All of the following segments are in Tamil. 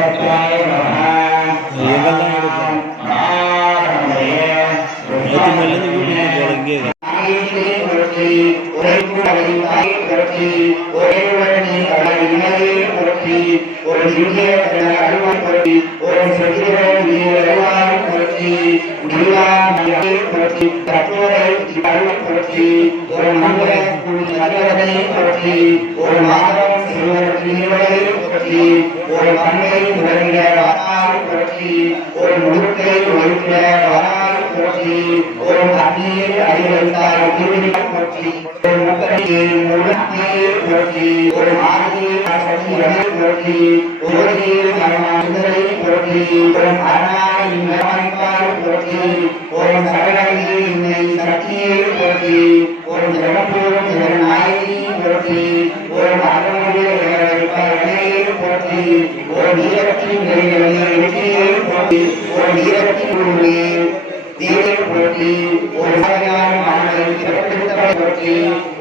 ஒரு மாதத்தை புரட்சி ஒரு மாதம் சிறுவனையும் பற்றி ஒரு மண்ணையும் உலகில வராது புரட்சி ஒரு முகத்தை ஒழிக்கிற வராது புரட்சி ஒரு தண்ணீர் அறிவெடுத்தால் திருவிழா புரட்சி ஒரு முகத்தை முகத்தில் புரட்சி ஒரு மாநில புரட்சி உலகில் மரணத்தை புரட்சி ஒரு மரணால் நிரமாய்ப்பால் புரட்சி ஒரு சரணத்தில் இன்னை சக்தியை புரட்சி ஒரு ஜனபூர் ஜனநாயகி புரட்சி ஒரு போற்றி ஓர் ஈரத்தின் போற்றி ஓர் ஈரத்தின் உள்ளே நீரை போற்றி ஒரு வகையான மாணவர்கள் சிறப்பித்தவரை போற்றி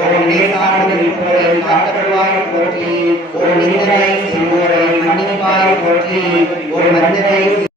ஒரு நீர்நாடு இருப்பவரை காட்டப்படுவாரை போற்றி ஒரு நீந்தனை செய்வோரை மன்னிப்பாரை போற்றி ஒரு மனிதனை